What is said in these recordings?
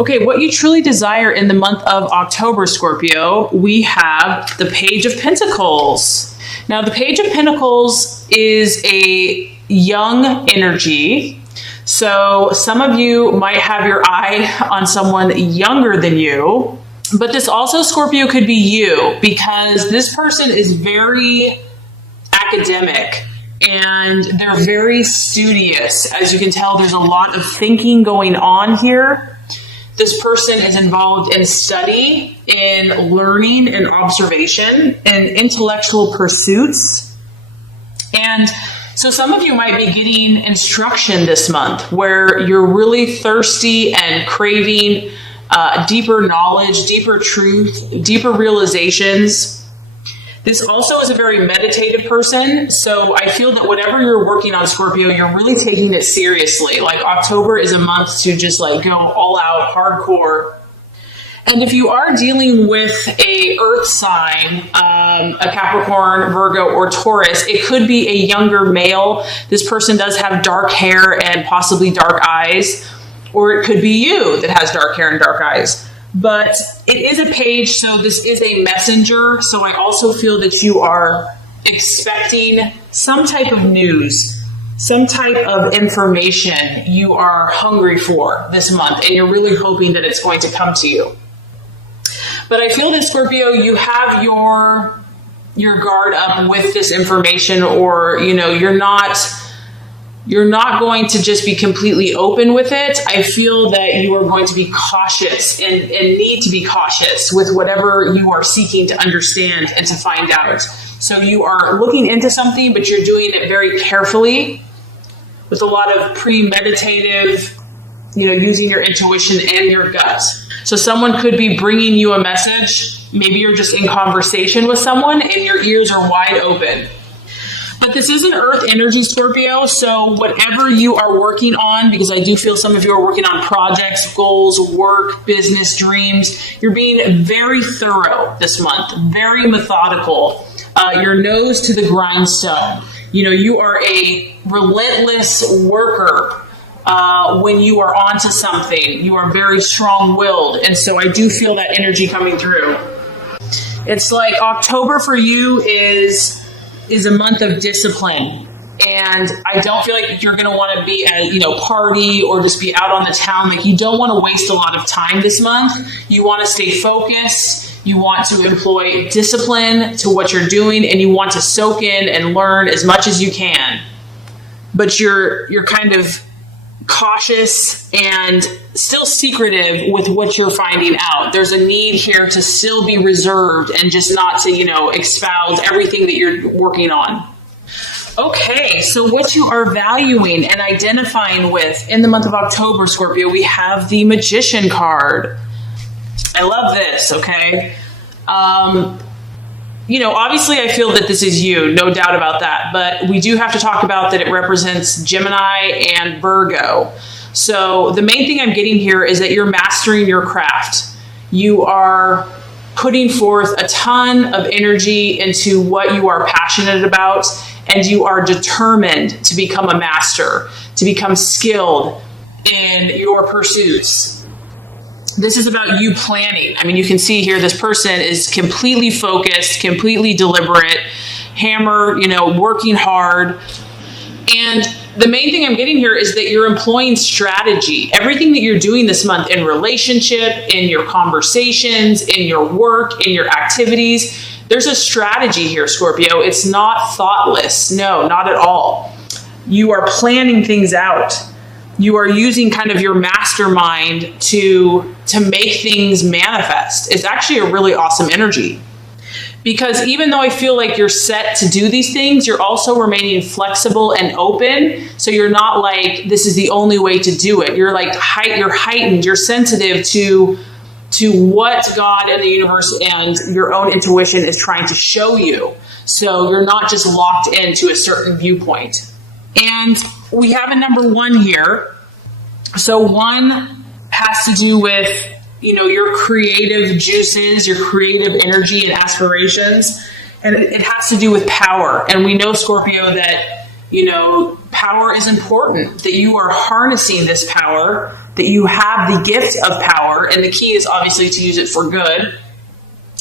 Okay, what you truly desire in the month of October, Scorpio, we have the Page of Pentacles. Now, the Page of Pentacles is a young energy. So some of you might have your eye on someone younger than you, but this also, Scorpio, could be you, because this person is very academic and they're very studious. As you can tell, there's a lot of thinking going on here. This person is involved in study, in learning and observation, and intellectual pursuits. And so some of you might be getting instruction this month where you're really thirsty and craving deeper knowledge, deeper truth, deeper realizations. This also is a very meditative person. So I feel that whatever you're working on, Scorpio, you're really taking it seriously. Like October is a month to just like go all out hardcore. And if you are dealing with a earth sign, a Capricorn, Virgo, or Taurus, it could be a younger male. This person does have dark hair and possibly dark eyes, or it could be you that has dark hair and dark eyes. But it is a page, so this is a messenger. So I also feel that you are expecting some type of news, some type of information you are hungry for this month, and you're really hoping that it's going to come to you. But I feel that, Scorpio, you have your guard up with this information, or, you know, you're not going to just be completely open with it. I feel that you are going to be cautious and need to be cautious with whatever you are seeking to understand and to find out. So you are looking into something, but you're doing it very carefully with a lot of premeditative, using your intuition and your gut. So someone could be bringing you a message. Maybe you're just in conversation with someone and your ears are wide open. But this is an earth energy, Scorpio, so whatever you are working on, because I do feel some of you are working on projects, goals, work, business, dreams, you're being very thorough this month, very methodical, your nose to the grindstone. You are a relentless worker when you are onto something. You are very strong-willed, and so I do feel that energy coming through. It's like October for you is a month of discipline. And I don't feel like you're going to want to be at, party or just be out on the town. Like, you don't want to waste a lot of time this month. You want to stay focused. You want to employ discipline to what you're doing, and you want to soak in and learn as much as you can. But you're kind of cautious and still secretive with what you're finding out. There's a need here to still be reserved and just not to, espouse everything that you're working on. Okay, so what you are valuing and identifying with in the month of October, Scorpio, we have the Magician card. I love this, okay? Obviously I feel that this is you, no doubt about that, but we do have to talk about that it represents Gemini and Virgo. So the main thing I'm getting here is that you're mastering your craft. You are putting forth a ton of energy into what you are passionate about, and you are determined to become a master, to become skilled in your pursuits. This is about you planning. I mean, you can see here, this person is completely focused, completely deliberate, hammer, working hard. And the main thing I'm getting here is that you're employing strategy. Everything that you're doing this month in relationship, in your conversations, in your work, in your activities, there's a strategy here, Scorpio. It's not thoughtless. No, not at all. You are planning things out. You are using kind of your mastermind to make things manifest. It's actually a really awesome energy. Because even though I feel like you're set to do these things, you're also remaining flexible and open. So you're not like, this is the only way to do it. You're like, you're heightened, you're sensitive to what God and the universe and your own intuition is trying to show you. So you're not just locked into a certain viewpoint. And we have a number 1 here. So 1 has to do with, your creative juices, your creative energy and aspirations. And it has to do with power. And we know, Scorpio, that, power is important, that you are harnessing this power, that you have the gift of power, and the key is obviously to use it for good.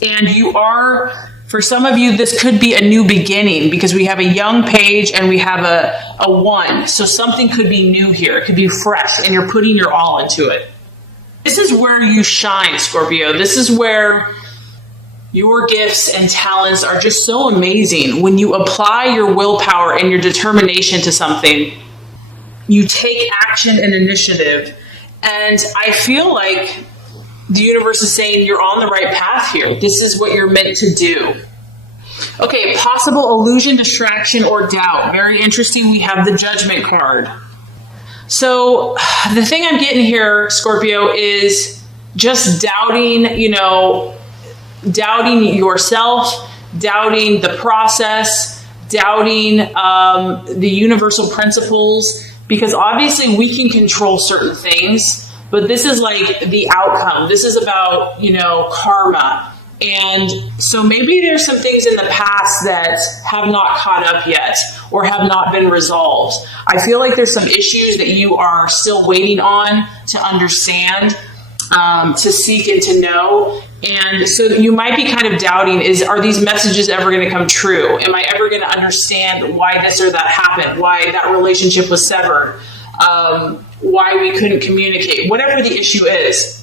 And you are, for some of you, this could be a new beginning because we have a young page and we have a 1. So something could be new here. It could be fresh and you're putting your all into it. This is where you shine, Scorpio. This is where your gifts and talents are just so amazing. When you apply your willpower and your determination to something, you take action and initiative. And I feel like the universe is saying you're on the right path here. This is what you're meant to do. Okay, possible illusion, distraction, or doubt. Very interesting. We have the Judgment card. So the thing I'm getting here, Scorpio, is just doubting, doubting yourself, doubting the process, doubting the universal principles, because obviously we can control certain things, but this is like the outcome. This is about, karma. And so maybe there's some things in the past that have not caught up yet or have not been resolved. I feel like there's some issues that you are still waiting on to understand, to seek and to know. And so you might be kind of doubting, are these messages ever going to come true? Am I ever going to understand why this or that happened? Why that relationship was severed? Why we couldn't communicate? Whatever the issue is.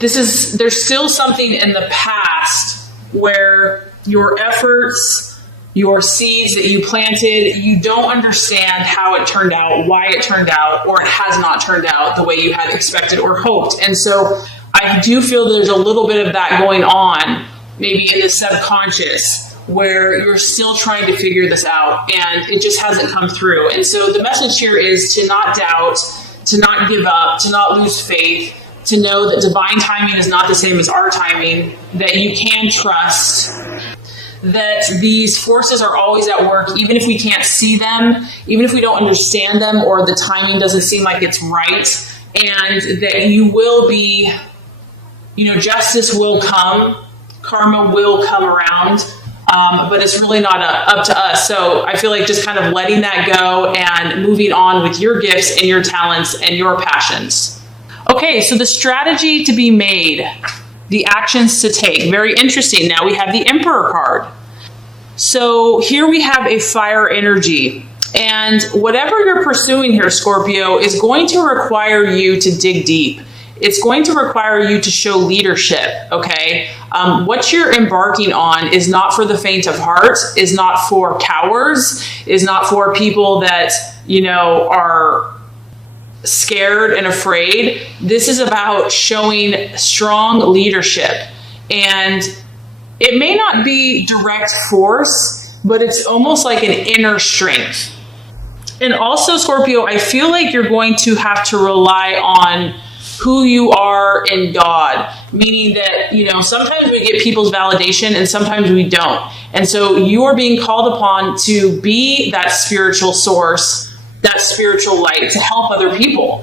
There's still something in the past where your efforts, your seeds that you planted, you don't understand how it turned out, why it turned out, or it has not turned out the way you had expected or hoped. And so I do feel there's a little bit of that going on, maybe in the subconscious, where you're still trying to figure this out and it just hasn't come through. And so the message here is to not doubt, to not give up, to not lose faith, to know that divine timing is not the same as our timing, that you can trust, that these forces are always at work, even if we can't see them, even if we don't understand them, or the timing doesn't seem like it's right, and that you will be, justice will come, karma will come around, but it's really not up to us. So I feel like just kind of letting that go and moving on with your gifts and your talents and your passions. Okay, so the strategy to be made, the actions to take. Very interesting. Now we have the Emperor card. So here we have a fire energy. And whatever you're pursuing here, Scorpio, is going to require you to dig deep. It's going to require you to show leadership, okay? What you're embarking on is not for the faint of heart, is not for cowards, is not for people that, are scared and afraid. This is about showing strong leadership. And it may not be direct force, but it's almost like an inner strength. And also, Scorpio, I feel like you're going to have to rely on who you are in God, meaning that, sometimes we get people's validation and sometimes we don't. And so you are being called upon to be that spiritual source, that spiritual light to help other people.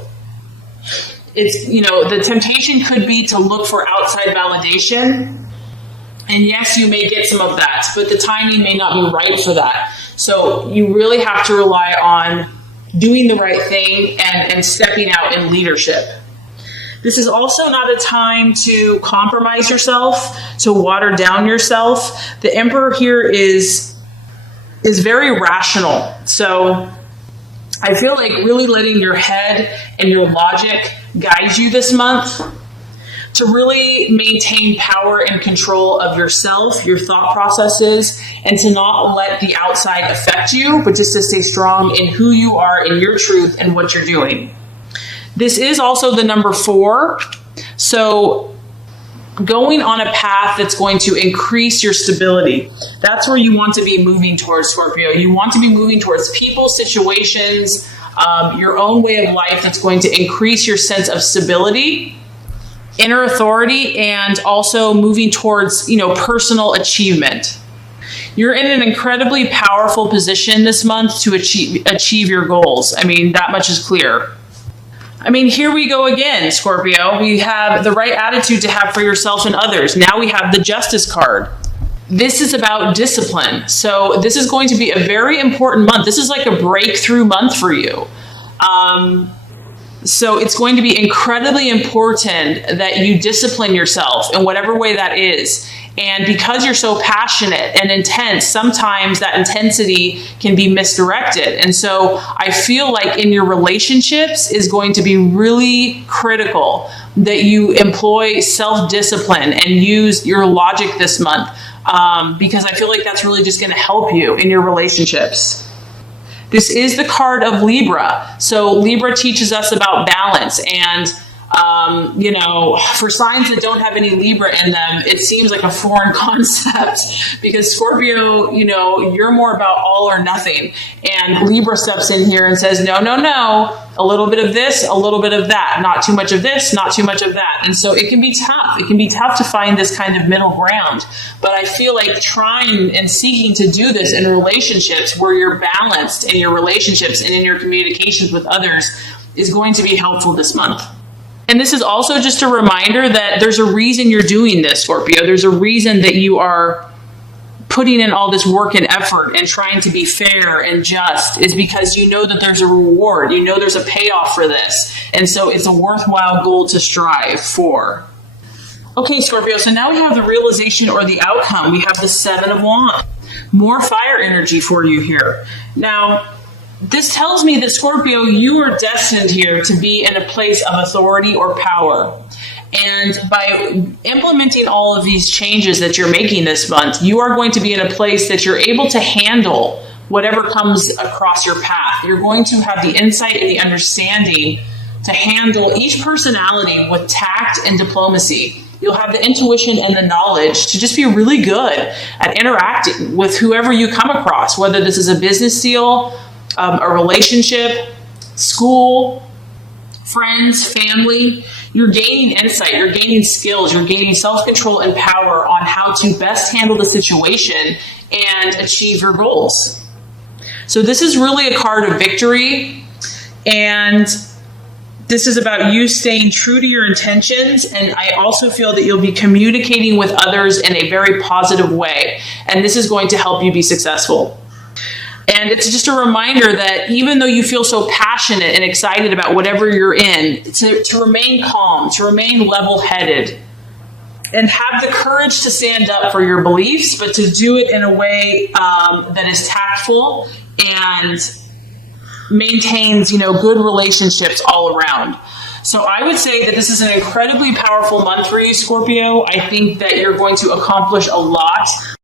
It's, the temptation could be to look for outside validation. And yes, you may get some of that, but the timing may not be right for that. So you really have to rely on doing the right thing and stepping out in leadership. This is also not a time to compromise yourself, to water down yourself. The Emperor here is very rational. So I feel like really letting your head and your logic guide you this month to really maintain power and control of yourself, your thought processes, and to not let the outside affect you, but just to stay strong in who you are, in your truth, and what you're doing. This is also the number 4. So going on a path that's going to increase your stability. That's where you want to be moving towards, Scorpio. You want to be moving towards people, situations, your own way of life that's going to increase your sense of stability, inner authority, and also moving towards, personal achievement. You're in an incredibly powerful position this month to achieve your goals. I mean, that much is clear. Here we go again, Scorpio. We have the right attitude to have for yourself and others. Now we have the Justice card. This is about discipline. So this is going to be a very important month. This is like a breakthrough month for you. So it's going to be incredibly important that you discipline yourself in whatever way that is. And because you're so passionate and intense, sometimes that intensity can be misdirected. And so I feel like in your relationships is going to be really critical that you employ self-discipline and use your logic this month, because I feel like that's really just going to help you in your relationships. This is the card of Libra. So Libra teaches us about balance. And, for signs that don't have any Libra in them, it seems like a foreign concept because Scorpio, you're more about all or nothing. And Libra steps in here and says, no, a little bit of this, a little bit of that, not too much of this, not too much of that. And so it can be tough. It can be tough to find this kind of middle ground. But I feel like trying and seeking to do this in relationships where you're balanced in your relationships and in your communications with others is going to be helpful this month. And this is also just a reminder that there's a reason you're doing this, Scorpio. There's a reason that you are putting in all this work and effort and trying to be fair and just, is because you know that there's a reward. You know there's a payoff for this. And so it's a worthwhile goal to strive for. Okay, Scorpio, so now we have the realization or the outcome. We have the Seven of Wands. More fire energy for you here. Now, this tells me that, Scorpio, you are destined here to be in a place of authority or power. And by implementing all of these changes that you're making this month, you are going to be in a place that you're able to handle whatever comes across your path. You're going to have the insight and the understanding to handle each personality with tact and diplomacy. You'll have the intuition and the knowledge to just be really good at interacting with whoever you come across, whether this is a business deal, a relationship, school, friends, family. You're gaining insight, you're gaining skills, you're gaining self-control and power on how to best handle the situation and achieve your goals. So this is really a card of victory, and this is about you staying true to your intentions. And I also feel that you'll be communicating with others in a very positive way, and this is going to help you be successful. And it's just a reminder that even though you feel so passionate and excited about whatever you're in, to remain calm, to remain level-headed, and have the courage to stand up for your beliefs, but to do it in a way that is tactful and maintains, good relationships all around. So I would say that this is an incredibly powerful month for you, Scorpio. I think that you're going to accomplish a lot.